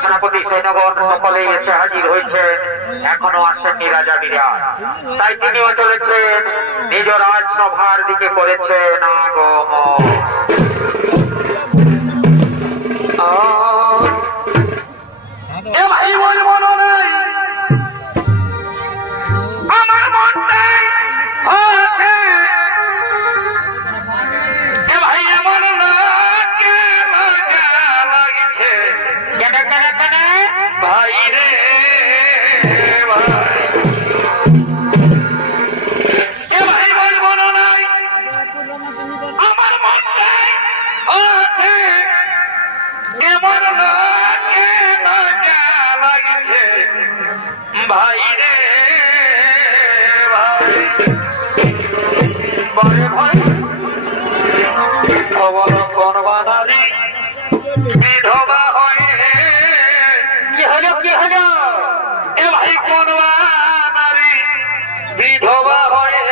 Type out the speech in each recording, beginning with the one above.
সেনাপতি সৈন্যগণ সকলেই এসে হাজির হয়েছে, এখনো আসেননি রাজা বিরাট। তাই তিনিও চলেছেন নিজ রাজসভার দিকে করেছেন আগমন। ভাই বলবো নাই আমার মনটাই ভাই এমন লাগছে ভাই রে ভাই বলবো নাই আমার মনটাই কেমন লাগছে ভাই রে ভাই ভাই অবলম্বন বানালি বিধবা হয়ে কি হলো এ ভাই কোন নারী বিধবা হয়ে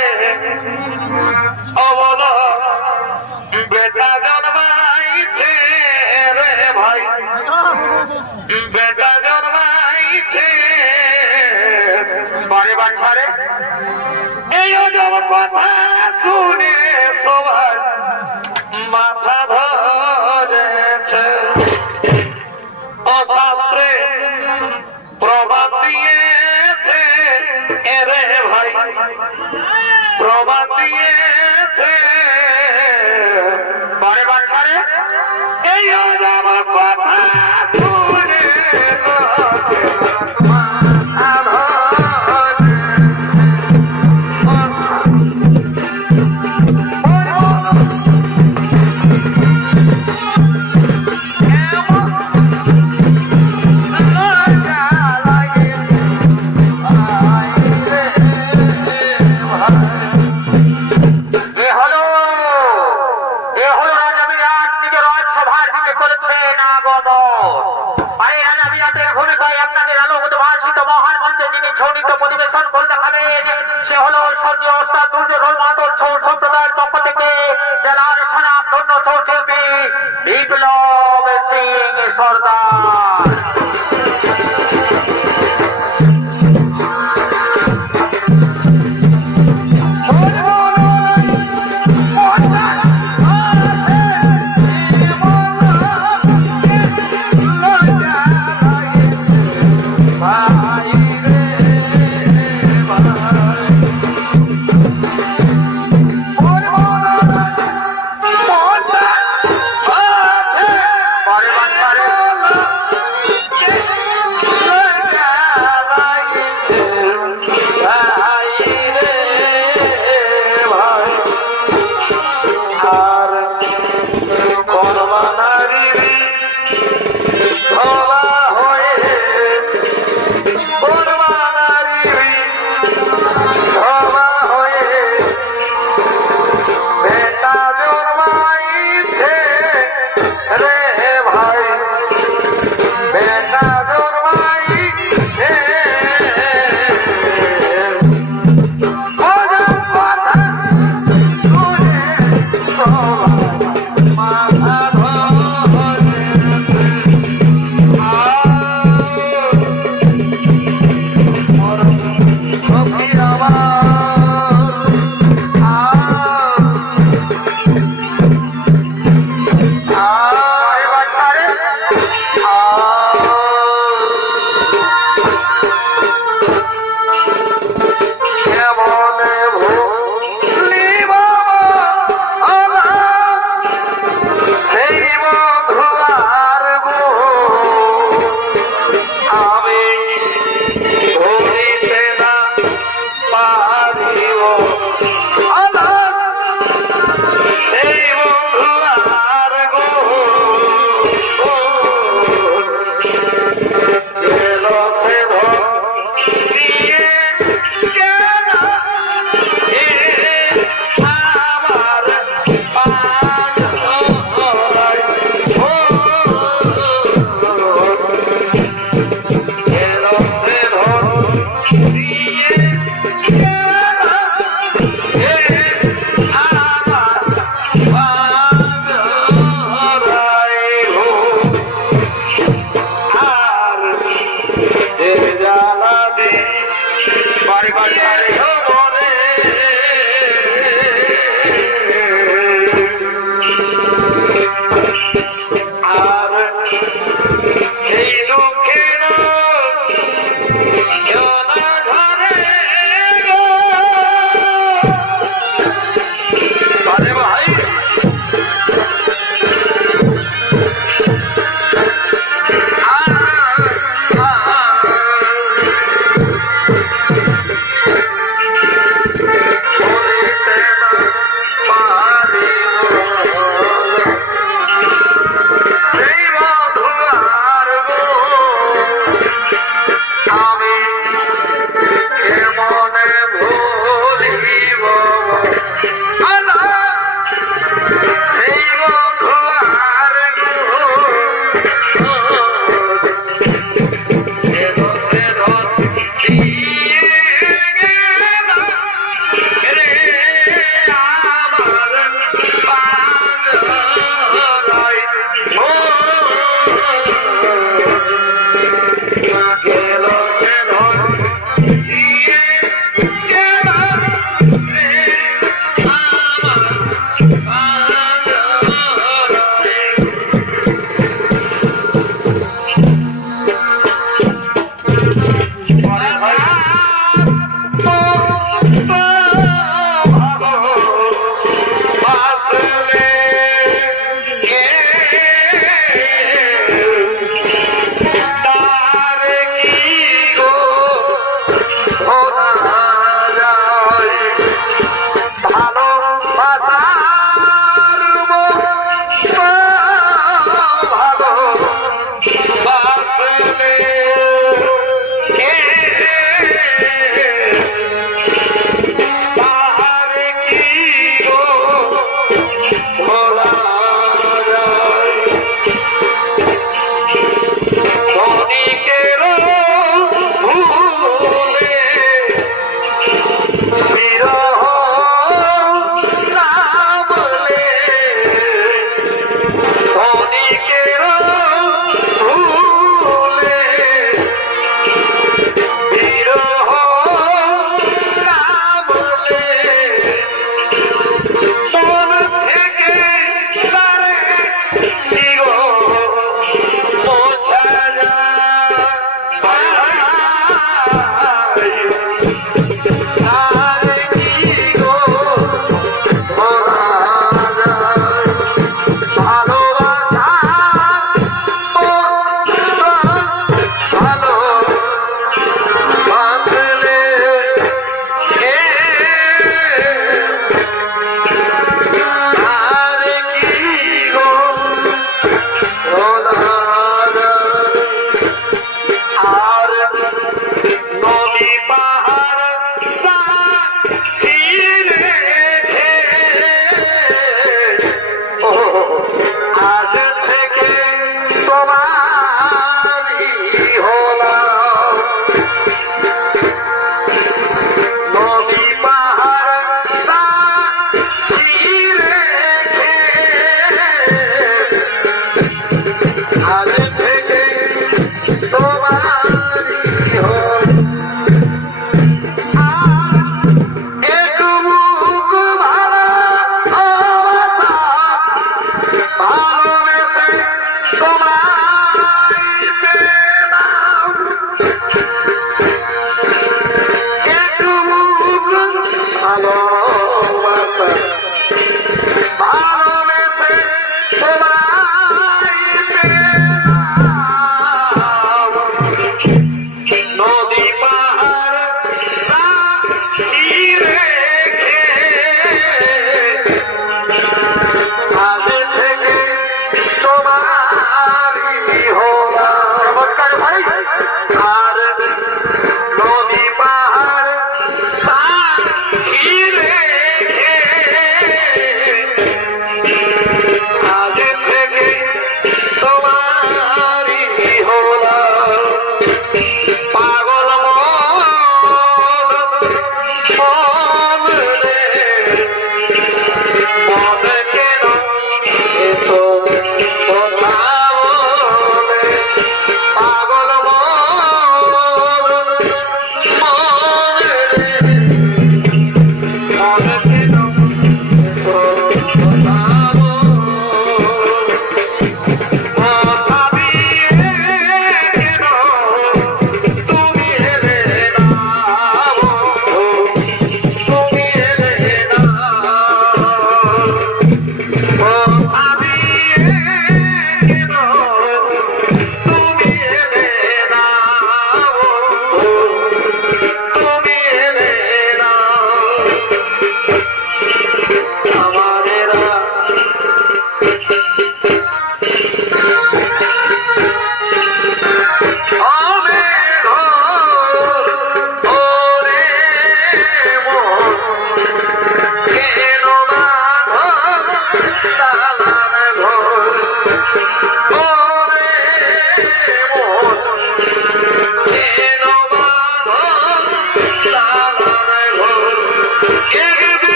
অবল বেটা জন্মাইছে রে ভাই, বেটা জন্মাইছে বারে বাছারে এই অজব কথা শুনে সবাই মাথা ধরেছে। অশাস্ত্রে প্রমাণ দিয়েছে এরে ভাই, প্রমাণ দিয়েছে বারে বাছারে এই অজব কথা শুনে পরিবেশন করে দেখাবেন। সে হলো স্বর্গীয় ওস্তাদ দুর্যোধন মাহাতোর ছৌ সম্প্রদায়ের পক্ষ থেকে জেলার স্বনামধন্য ছৌ শিল্পী বিপ্লব সিং সর্দার। বাড়িবার ধারে আর সেই দুঃখের জনাধারে বাজে ভাই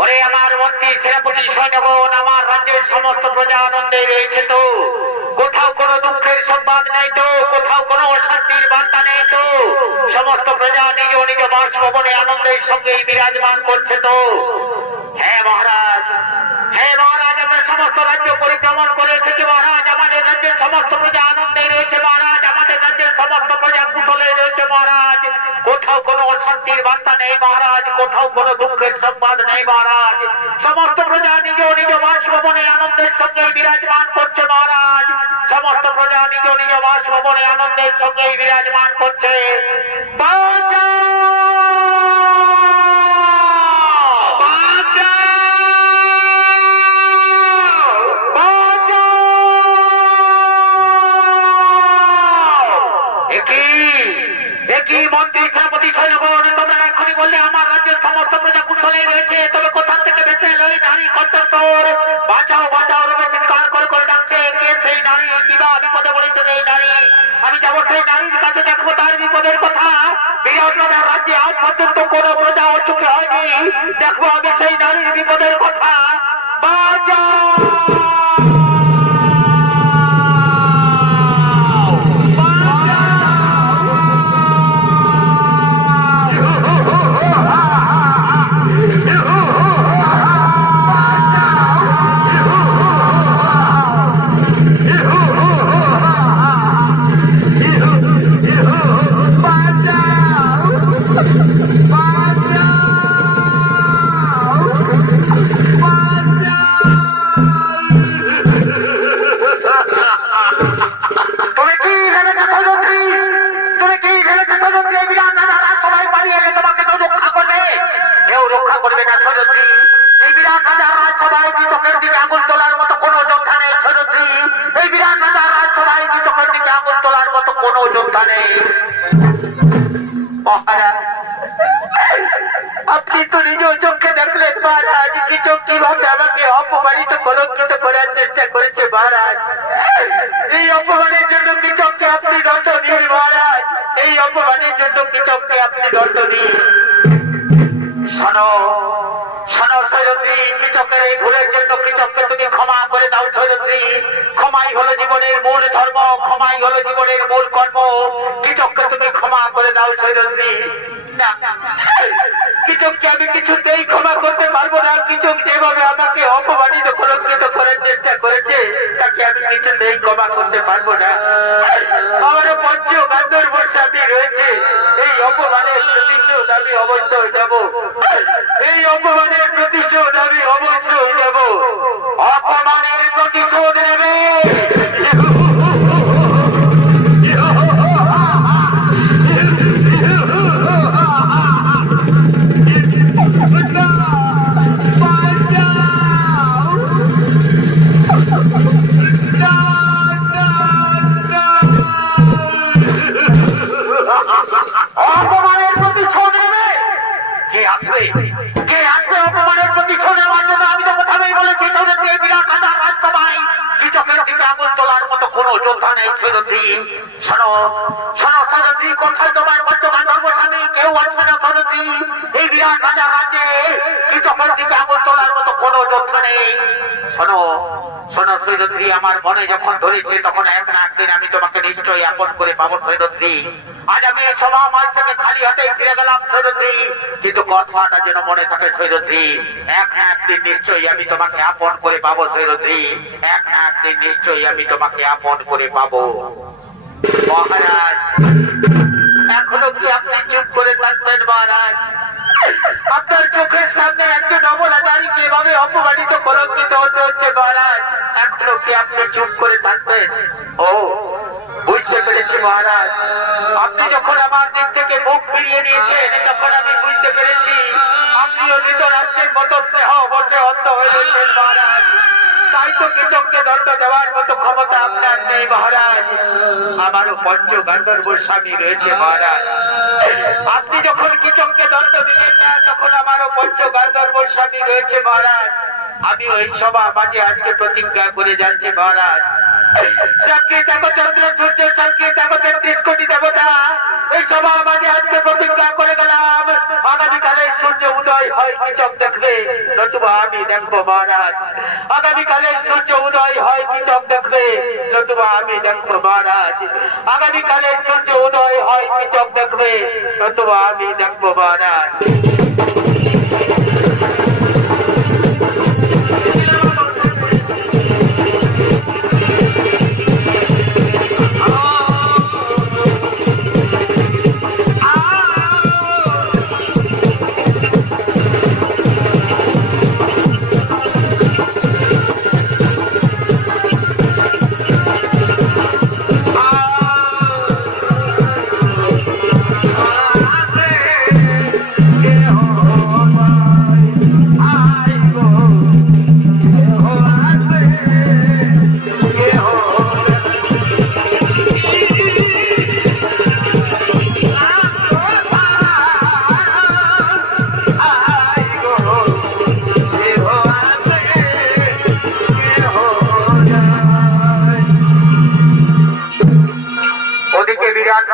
ওরে আমার মন্ত্রী সেনাপতি সৈন্যগণ, আমার রাজ্যের সমস্ত প্রজা আনন্দে রয়েছে তো? কোথাও কোনো দুঃখের সংবাদ নেই তো? কোথাও কোনো অশান্তির বার্তা নেই তো? সমস্ত প্রজা নিজ নিজ বাসভবনে আনন্দের সঙ্গে বিরাজমান করছে তো? হ্যাঁ মহারাজ, হ্যাঁ মহারাজ, আমরা সমস্ত রাজ্য পরিভ্রমণ করে এসেছি মহারাজ। আমাদের রাজ্যের সমস্ত প্রজা আনন্দে রয়েছে মহারাজ। আমাদের রাজ্যের সমস্ত প্রজা কুশলে রয়েছে মহারাজ। কোথাও কোনো অশান্তির বার্তা নেই মহারাজ, কোথাও কোনো দুঃখের সংবাদ নেই মহারাজ। সমস্ত প্রজা নিজ নিজ বাসভবনে আনন্দের সঙ্গে বিরাজমান করছে মহারাজ। সমস্ত প্রজা নিজ নিজ বাসভবনে আনন্দের সঙ্গে বিরাজমান করছে। মন্ত্রী সেনাপতি সৈন্যগণ, তোমরা এখনই বললে আমার রাজ্যের সমস্ত প্রজা কুশলে রয়েছে, তবে কোথা থেকে বেঁচে এলো এই নারী কণ্ঠস্বর? বাঁচাও বাঁচাও রবে চিৎকার করে করে ডাকছে। কে সেই নারী? কিবা বিপদে বলেছে এই নারী? আমি যাবো সেই নারীর কাছে, দেখবো তার বিপদের কথা। বিরাট রাজার রাজ্যে আজ পর্যন্ত কোনো প্রজা অচুকে হয়নি, দেখবো আমি সেই নারীর বিপদের কথা। বাঁচাও! আপনি তো নিজ চোখে দেখলেন মহারাজ, কিছু কিভাবে আমাকে অপমানিত কলঙ্কিত করার চেষ্টা করেছে মহারাজ। এই অপমানের জন্য কিচককে আপনি দণ্ড দিন মহারাজ, এই অপমানের জন্য কিচককে আপনি দণ্ড দিন। শোনো শোনো সৈরন্দ্রী, কিচকের এই ভুলের জন্য কিচককে তুমি ক্ষমা করে দাও সৈরন্দ্রী। ক্ষমাই হলো জীবনের মূল ধর্ম, ক্ষমাই হলো জীবনের মূল কর্ম। কিচককে তুমি ক্ষমা করে দাও সৈরন্দ্রী। না, কিচককে আমি কিছুতেই ক্ষমা করতে পারবো না। কিচক যেভাবে আমাকে অপমানিত কলঙ্কিত করার চেষ্টা করেছে, তাকে আমি কিছুতেই ক্ষমা করতে পারবো না। আমারও পঞ্চ গান্ধর্ব স্বামী রয়েছে, এই অপমানের প্রতিশোধ আমি অবশ্যই নেব। এই অপমানের প্রতিশোধ আমি অবশ্যই নেব। অপমানের প্রতিশোধ নেবে। অপমানের প্রতিশোধ নেবে? কে আসবে? কে আসবে অপমানের প্রতিশোধ নেওয়ার জন্য? আমি তো প্রথমেই বলেছি সৈরন্দ্রী, বিরাট রাজার রাজসভায় কিচকের দিকে আঙুল তোলার মতো কোন যোদ্ধা নেই সৈরন্দ্রী। শোনো শোনো সৈরন্দ্রী, কোথায় তোমার পঞ্চগান্ধর্ব স্বামী? কেউ আসবে না সৈরন্দ্রী। এই বিরাট রাজার রাজ্যে কিচকের দিকে আঙুল তোলার মতো কোন যোদ্ধা নেই। শোনো শোনো সৈরন্দ্রী, আমার মনে যখন ধরেছে তখন এক না একদিন আমি তোমাকে নিশ্চয়ই আপন করে পাবো সৈরন্দ্রী। আজ আমি এই সভা মাঠ থেকে খালি হাতে ফিরে গেলাম সৈরন্দ্রী, কিন্তু কথাটা যেন মনে থাকে সৈরন্দ্রী, এক না একদিন নিশ্চয়ই আমি তোমাকে আপন করে পাবো সৈরন্দ্রী। এক না একদিন নিশ্চয়ই আমি তোমাকে আপন করে পাবো। মহারাজ, এখনো কি আপনি চুপ করে থাকবেন মহারাজ? আপনার চোখের সামনে একজন অবলা নারীকে এভাবে অপমানিত কলঙ্কিত হতে হচ্ছে মহারাজ, এখনো কি আপনি চুপ করে থাকবেন? ও, বুঝতে পেরেছি মহারাজ, আপনি যখন আমার দিক থেকে মুখ ফিরিয়ে নিয়েছেন তখন আমি বুঝতে পেরেছি আপনিও ধৃতরাষ্ট্রের মতো স্নেহ বসে অন্ধ হয়ে গেছেন মহারাজ। তাই তো কিচককে দণ্ড দেওয়ার মতো ক্ষমতা আপনার নেই মহারাজ। আমারও পঞ্চ গান্ধর্ব স্বামী রয়েছে মহারাজ। আপনি যখন কিচককে দণ্ড দিলেন না তখন আমারও পঞ্চ গান্ধর্ব স্বামী রয়েছে মহারাজ। আমি ওই সভা মাঝে আজকে প্রতিজ্ঞা করে যাচ্ছি মহারাজ, সাক্ষী দেখো চন্দ্র সূর্য, সাক্ষী দেখো 33 কোটি দেবতা, এই সভা মাঝে আজকে প্রতিজ্ঞা করে গেলাম আগামীকালে সূর্য উদয় উদয় হয় কি চোখ দেখবে, নতুবা আমি দেখবো মহারাজ। আগামীকালের সূর্য উদয় হয় কি চোখ দেখবে, নতুবা আমি দেখবো মহারাজ। আগামীকালের সূর্য উদয় হয় কি চোখ দেখবে, নতুবা আমি দেখবো মহারাজ।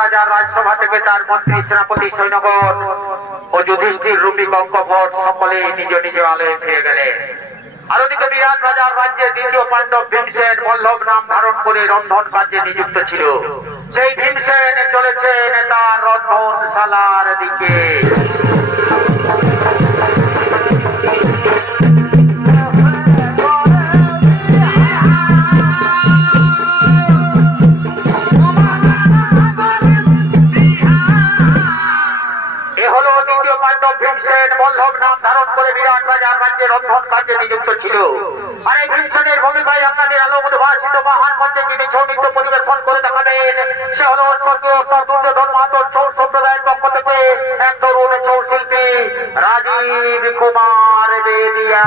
রাজা রাজসভা থেকে তার মন্ত্রী সেনাপতি সৈন্যগণ ও যুধিষ্ঠির রূপী কঙ্কভট সকলে নিজ নিজ আলয়ে ফিরে গেলেন। আর ওদিকে বিরাট রাজার রাজ্যে দ্বিতীয় পাণ্ডব ভীমসেন বল্লভ নাম ধারণ করে রন্ধন কার্যে নিযুক্ত ছিল। সেই ভীমসেন চলেছেন তার রন্ধনশালার দিকে। ভীমসেন বল্লভ নাম ধারণ করে বিরাট রাজার রাজ্যে রন্ধন কার্যে নিযুক্ত ছিল। আর এই ভীমসেনের ভূমিকায় আপনাদের আলো উদ্ভাসিত মহান মঞ্চে যিনি সৌমিত্র পরিবেশন করে দেখাবেন, সে হল স্বর্গীয় দুর্যোধন মাহাতোর ছৌ সম্প্রদায়ের পক্ষ থেকে এক তরুণ ছৌ শিল্পী রাজীব কুমার বেদিয়া।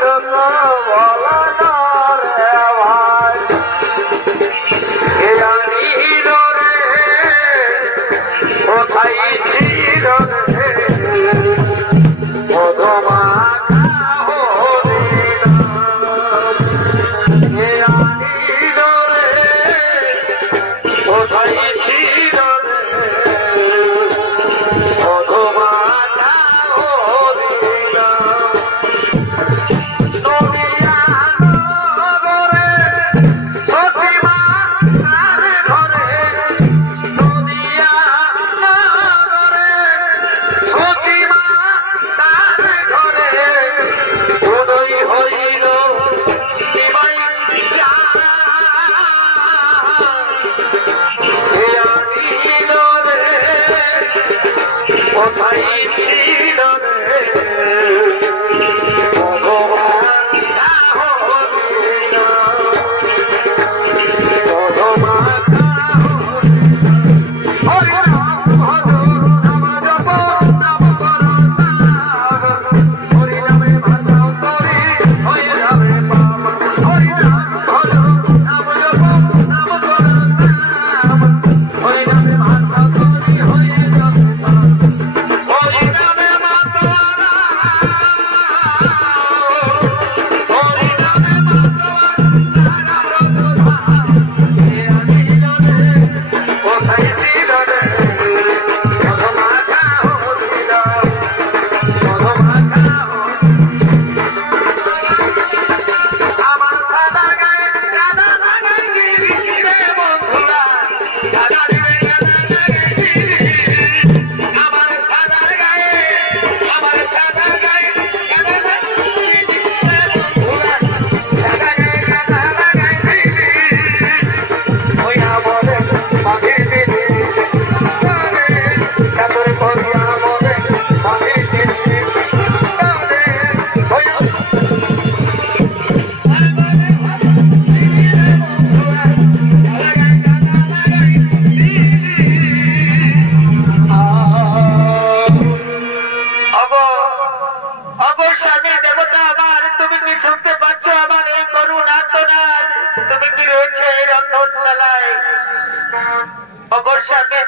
তো বলা না রে ভাই কে আনিল রে কোথায় ছিল রে মধুমা কোথায় ছিল রে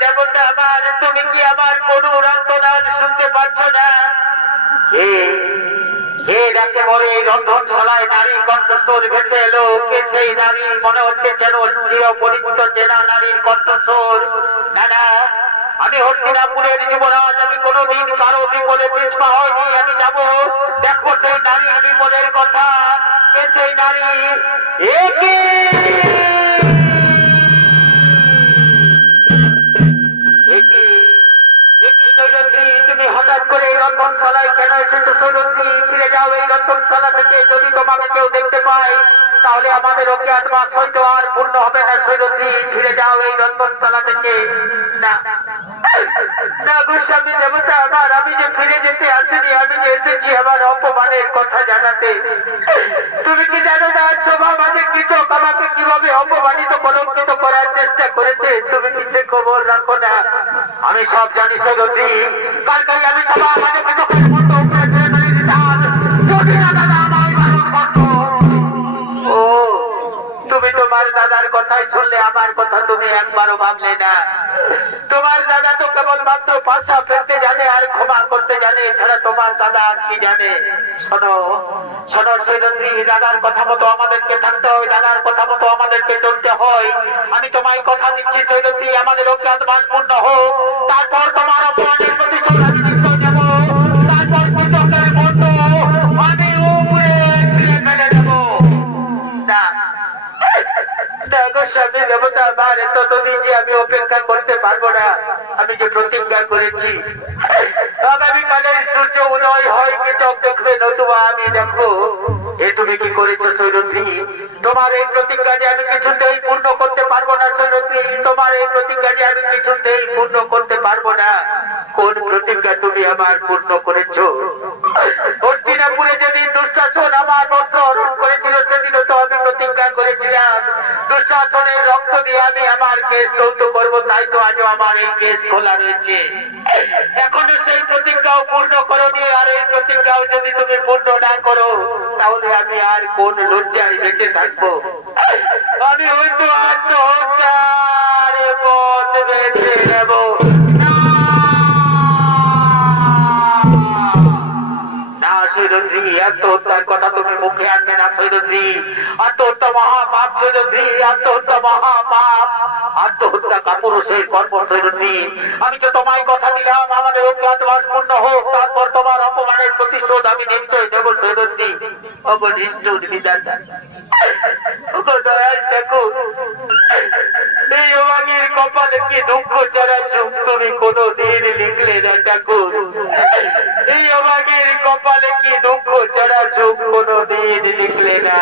দেবতা আমার তুমি কি আমার করুণ আর্তনাদ শুনতে পাচ্ছ না? কে ডাকে পরে রন্ধনশালায় নারী কণ্ঠস্বর ভেসে এলো। কে সেই নারী? মনে হচ্ছে যেন চির পরিচিত চেনা নারীর কণ্ঠস্বর। না না, আমি হস্তিনাপুরের যুবরাজ, আমি কোনোদিন কারো বিপদে পিছপা হয়নি। আমি যাব দেখবো সেই নারীর বিপদের কথা। কে সেই নারী? একে তুমি হঠাৎ করে এই রন্ধনশালায় কেন এসেছো সৈরন্দ্রী? ফিরে যাও এই রন্ধনশালা থেকে। যদি তোমাকে কেউ দেখতে পায় তাহলে আমাদের অজ্ঞাতবাস হয়তো আর পূর্ণ হবে না। সৈরন্দ্রী ফিরে যাও এই রন্ধনশালা থেকে। না না গোস্বামী দেবতা আমার, আমি যে ফিরে যেতে আসিনি, আমি যে এসেছি আমার অপমানের কথা জানাতে। তুমি কি জানো না স্বভাব আমাকে কৃষক আমাকে কিভাবে অপমানিত কলঙ্কিত করার চেষ্টা করেছে? তুমি কিছু খবর রাখো না? আমি সব জানি সৈরন্দ্রী। কালকাই আমি সবাই আমাদের কৃষকের মতো উপরে ছেড়ে ফেলে দিতাম যদি না দাদা আমায় বারণ করতো। ও তুমি তোমার দাদার কথাই শুনলে, আমার কথা তুমি একবারও ভাবলে না। তোমার দাদা তো কেবল মাত্র পাশা ফেলতে জানে আর ক্ষমা করতে জানে, এছাড়া তোমার দাদা আর কি জানে? শোনো শোনো সৈরন্দ্রী, দাদার কথা মতো আমাদেরকে থাকতে হয়, দাদার কথা মতো আমাদেরকে চলতে হয়। আমি তোমায় কথা দিচ্ছি সৈরন্দ্রী, আমাদের অজ্ঞাতবাস পূর্ণ হোক, তারপর তোমার অপমানের প্রতিশোধ আমি নিশ্চয় নেব। তারপর কৃষকের মতো আমি উপরে ফিরে ফেলে দেব। না গোস্বামী দেবতা আমার, ততদিন যে আমি অপেক্ষা করতে পারবো না। আমি যে প্রতিজ্ঞা করেছি আগামীকালের সূর্য উদয় হয় কৃষক দেখবে, নতুবা আমি দেখবো। এ তুমি কি করেছো সৈরন্দ্রী? তোমার এই প্রতিজ্ঞা যে আমি কিছুতেই পূর্ণ করতে পারবো না সৈরন্দ্রী, তোমার এই প্রতিজ্ঞা যে আমি কিছুতেই পূর্ণ করতে পারবো না। কোন প্রতিজ্ঞা তুমি আমার পূর্ণ করেছো? হস্তিনাপুরে যেদিন দুঃশাসন আমার বস্ত্র হরণ করেছিল, সেদিনও তো আমি প্রতিজ্ঞা করেছিলাম দুঃশাসনের রক্ত দিয়ে আমি আমার কেস ধৌত করবো। তাই তো আজও আমার এই কেস খোলা রয়েছে। এখনো সেই প্রতিজ্ঞাও পূর্ণ করনি, আর এই প্রতিজ্ঞাও যদি তুমি পূর্ণ না করো তাহলে আমি আর কোন লজ্জায় বেঁচে থাকবো? আমি হয়তো আত্মহত্যার পথ বেছে নেব। না সৈরন্দ্রী, আত্মহত্যার কথা তুমি মুখে আনবে না সৈরন্দ্রী। আত্মহত্যা মহাপাপ সৈরন্দ্রী, আত্মহত্যা মহাপাপ। আত্মহত্যা কাপুরুষের কর্ম সৈরন্দ্রী। আমি তো তোমায় কথা দিলাম আমাদের অজ্ঞাতবাস পূর্ণ হোক, তারপর তোমার অপমানের প্রতিশোধ আমি নিশ্চয় দেব সৈরন্দ্রী। অবনিষ্ঠুর বিধাতা, ওগো দয়াল ঠাকুর, এই অভাগীর কপালে কি দুঃখ ছাড়া সুখ তুমি কোনোদিন লিখলে না ঠাকুর। এই অভাগীর কপালে কি দুঃখ ছাড়া সুখ কোনোদিন লিখলে না।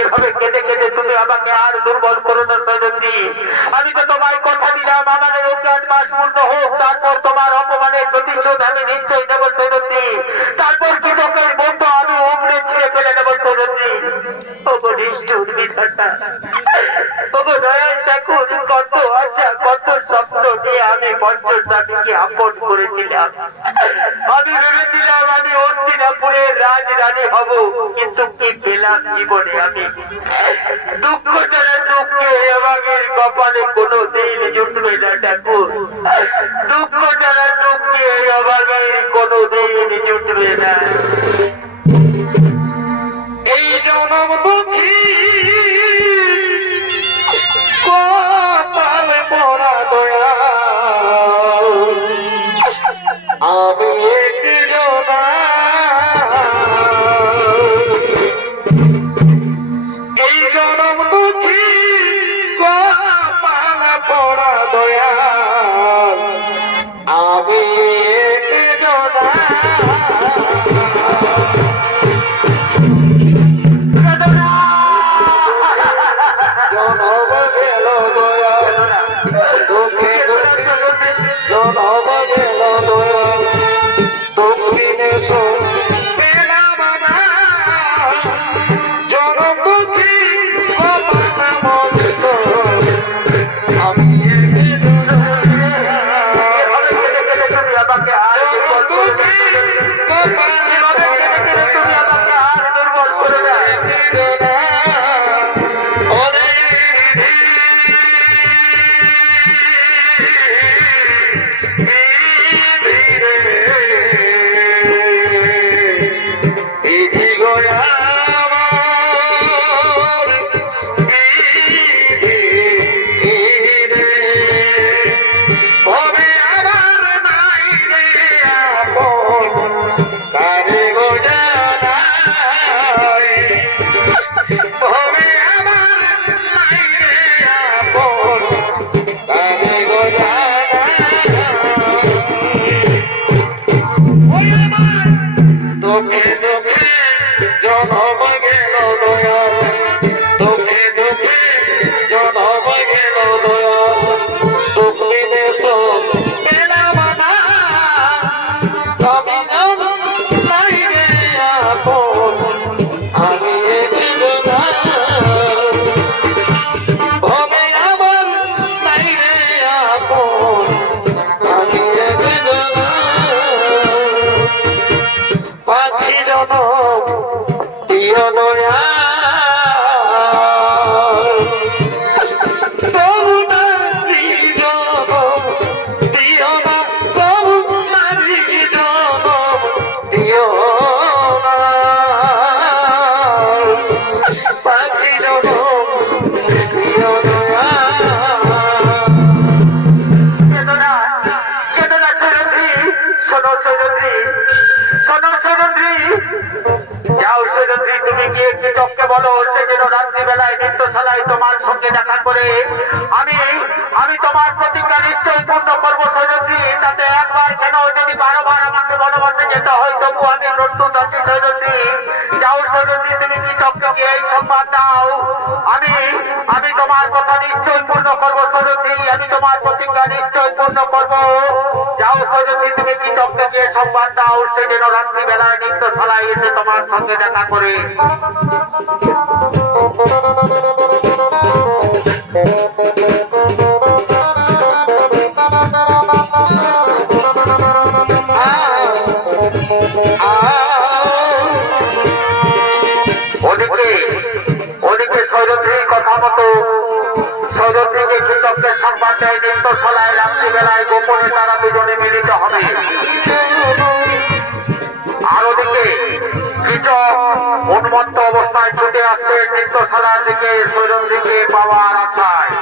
এভাবে কেটে কেটে তুমি আমাকে আর দুর্বল করো না সৈরন্দ্রী। আমি তো তোমায় কথা দিলাম আমাদের অজ্ঞাত মাস পূর্ণ হোক, তারপর তোমার অপমানের প্রতিশোধ আমি নিশ্চয় দেব সৈরন্দ্রী। তারপর কৃষকের বন্ধু আমি উমড়ে ছিঁড়ে ফেলে দেব সৈরন্দ্রী। ওগো নিষ্ঠুর বিধাতা, ওগো দয়াল ঠাকুর, কত আশা কত স্বপ্ন নিয়ে আমি পঞ্চস্বামীকে আপন করেছিলাম। আমি ভেবেছিলাম আমি হস্তিনাপুরের রাজরানী হব, কিন্তু কি পেলাম জীবনে আমি? দুঃখ ছাড়া দুঃখে এবাগের কপালে কোনো দিন জুটবে না ঠাকুর। দুঃখ ছাড়া দুঃখে এবাগের কোনো দিন জুটবে না। এই জনম দুঃখী কপালে পড়া দয়া আমি একজনা। এই জনম দুঃখী কপালে পড়া দয়া আমি একজনা। জনম গেল দয়া দুঃখে দুঃখে, জনম গেল দয়া দক্ষিণে পেলাম না। জনম দুঃখী কপালে মজিত আমি দুর্বল করে দেয়। জনম গেল দয়া দুঃখে দুঃখে, জনম গেল দয়া দক্ষিণে পেলাম না। আমি নাই রে আপন আমি একজনা। ভবে আমার নাই রে আপন আমি একজনা। পাখি জনম দিও দয়া তরুণা জনম দিও না। করে আমি আমি তোমার প্রতিজ্ঞা নিশ্চয় পূর্ণ করবো সৈরন্দ্রী। তাতে একবার কেন, যদি 12 বার আমাকে বনবাসে যেতে হয় তবু আমি প্রস্তুত আছি সৈরন্দ্রী। যাও সৈরন্দ্রী, তুমি কৃষককে গিয়ে এই সংবাদ দাও। আমি আমি তোমার কথা নিশ্চয় পূর্ণ করবো সৈরন্দ্রী, আমি তোমার প্রতিজ্ঞা নিশ্চয় পূর্ণ করবো। যাও সৈরন্দ্রী, তুমি কৃষককে গিয়ে সংবাদ দাও, সে যেন রাত্রি বেলায় নৃত্যশালায় এসে তোমার সঙ্গে দেখা করে। ওদিকে সৈরন্দ্রীর কথা মতো সৈরন্দ্রীকে কৃষকদের সংবাদ দেয় নৃত্যশালায় রাত্রিবেলায় গোপনে তারা দুজনে মিলিত হবে। আর ওদিকে কৃষক উন্মত্ত অবস্থায় ছুটে আসছে নৃত্যশালার দিকে সৈরন্দ্রীকে পাওয়ার আশায়।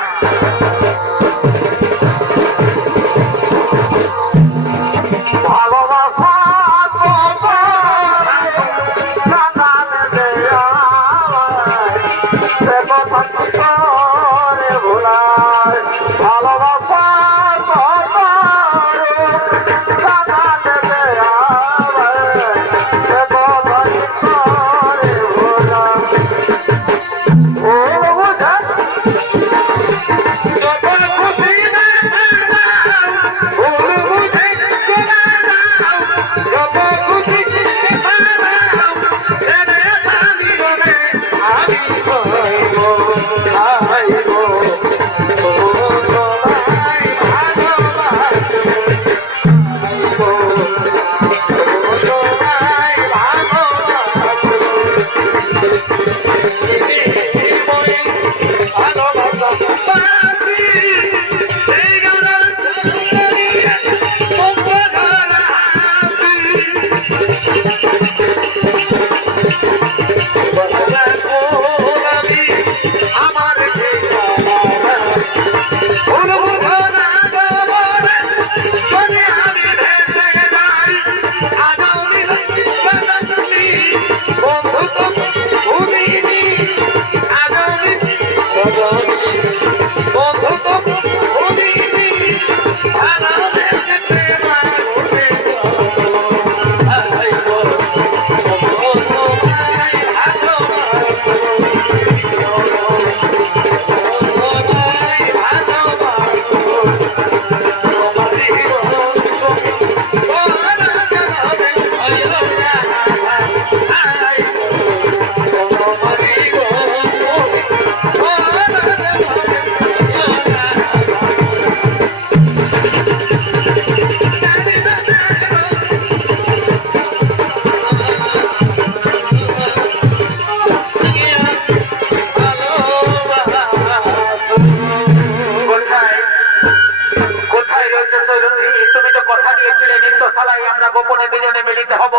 গোপনে দুজনে মিলিত হব।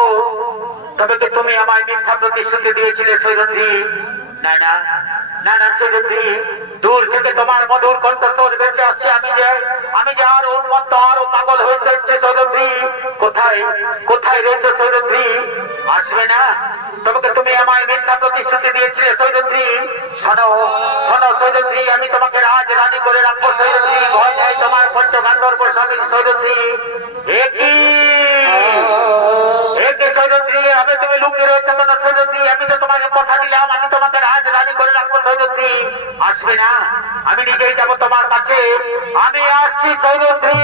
তবে তো তুমি আমায় মিথ্যা প্রতিশ্রুতি দিয়েছিলে সৈরন্দ্রী। না না না না সৈরন্দ্রী, দূর থেকে তোমার মধুর কণ্ঠস্বর বেঁচে আসছে। আমি যে আরো উন্মত্ত, আরো পাগল হয়ে যাচ্ছে সৈরন্দ্রী। কোথায় কোথায় রয়েছে সৈরন্দ্রী? আসবে না? তোমাকে তুমি আমায় মিথ্যা প্রতিশ্রুতি দিয়েছিলে সৈরন্দ্রী। শোনো শোনো সৈরন্দ্রী, আমি তোমাকে রাজ রানী করে রাখবো সৈরন্দ্রী। ভয় নেই তোমার পঞ্চগান্ধর্ব স্বামী সৈরন্দ্রী। সৈরন্দ্রী, আমি তুমি লুকিয়ে রয়েছে কেন সৈরন্দ্রী? আমি তো তোমাকে কথা দিলাম, আমি তোমাকে রাজ রানী করে রাখবো সৈরন্দ্রী। আসবে না? আমি নিজেই যাবো তোমার কাছে। আমি আসছি সৈরন্দ্রী।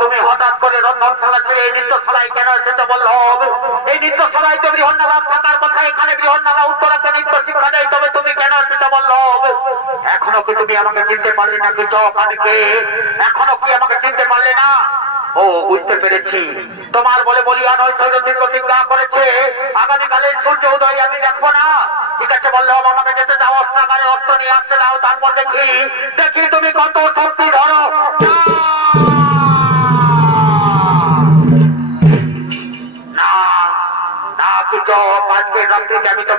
তুমি হঠাৎ করে রন্ধনশালা ছেড়ে এই নৃত্যশালায় কেন এসেছো বল্লভ? এই নৃত্যশালায় তো বৃহন্নলা থাকার কথা, এখানে বৃহন্নলা উত্তরাতে নৃত্য শিক্ষা দেয়, তবে তুমি কেন এসেছো বল্লভ? এখনো কি তুমি আমাকে চিনতে পারলে না? কৃষক আমি কে? এখনো কি আমাকে চিনতে পারলে না? ও, বুঝতে পেরেছি। তোমার বলে বলিয়া নয়, সৈরন্দ্রী প্রতিজ্ঞা করেছে আগামীকালের সূর্য উদয় আমি দেখবো না। ঠিক আছে বল্লভ, আমাকে যেতে দাও, অস্ত্রাগারে অস্ত্র নিয়ে আসতে দাও, তারপর দেখি দেখি তুমি কত শক্তি ধরো।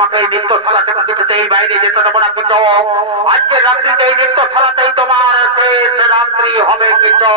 তোমাকে এই নৃত্যশালা থেকে কিছুতেই বাইরে যেতে দেবো না কিছু। আজকে রাত্রিতে এই নৃত্যশালাতেই তোমার শেষ রাত্রি হবে কিছু।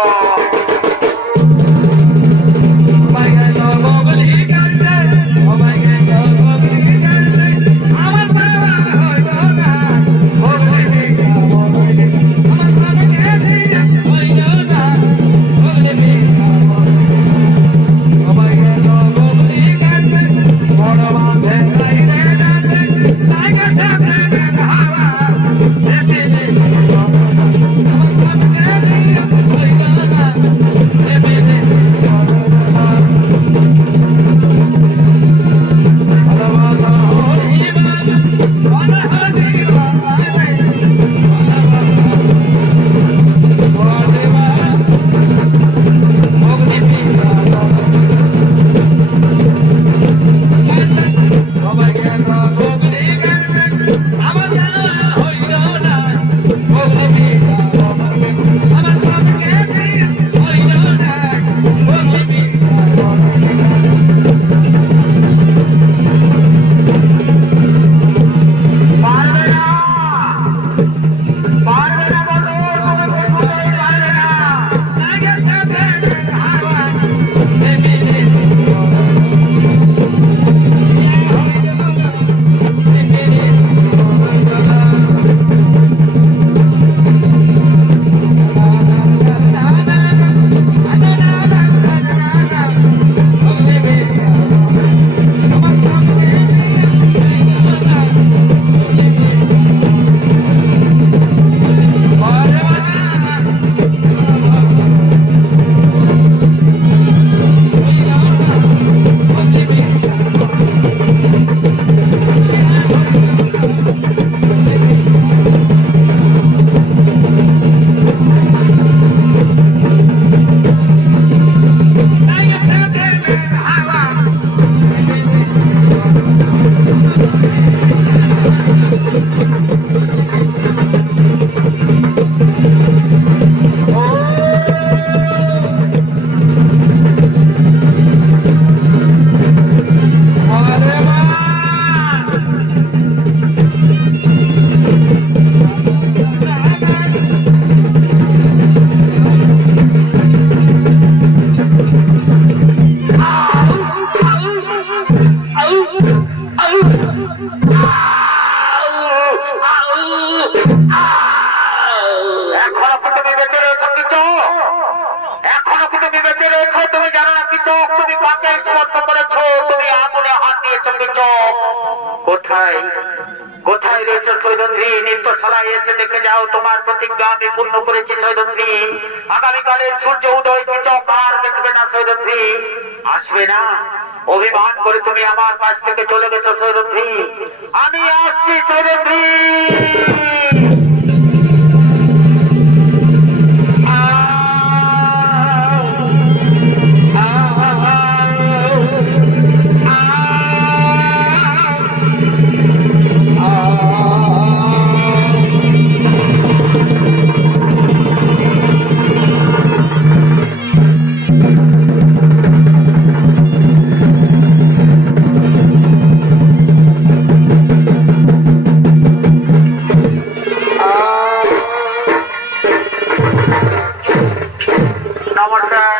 কোথায় কোথায় রয়েছে সৈরন্ধ্রী? নৃত্যশালায় এসে দেখে যাও, তোমার প্রতিজ্ঞা আমি পূর্ণ করেছি সৈরন্ধ্রী। আগামীকালের সূর্য উদয় কিচক আর দেখবে না সৈরন্ধ্রী, আসবে না। অভিমান করে তুমি আমার কাছ থেকে চলে গেছো সৈরন্ধ্রী, আমি আসছি সৈরন্ধ্রী।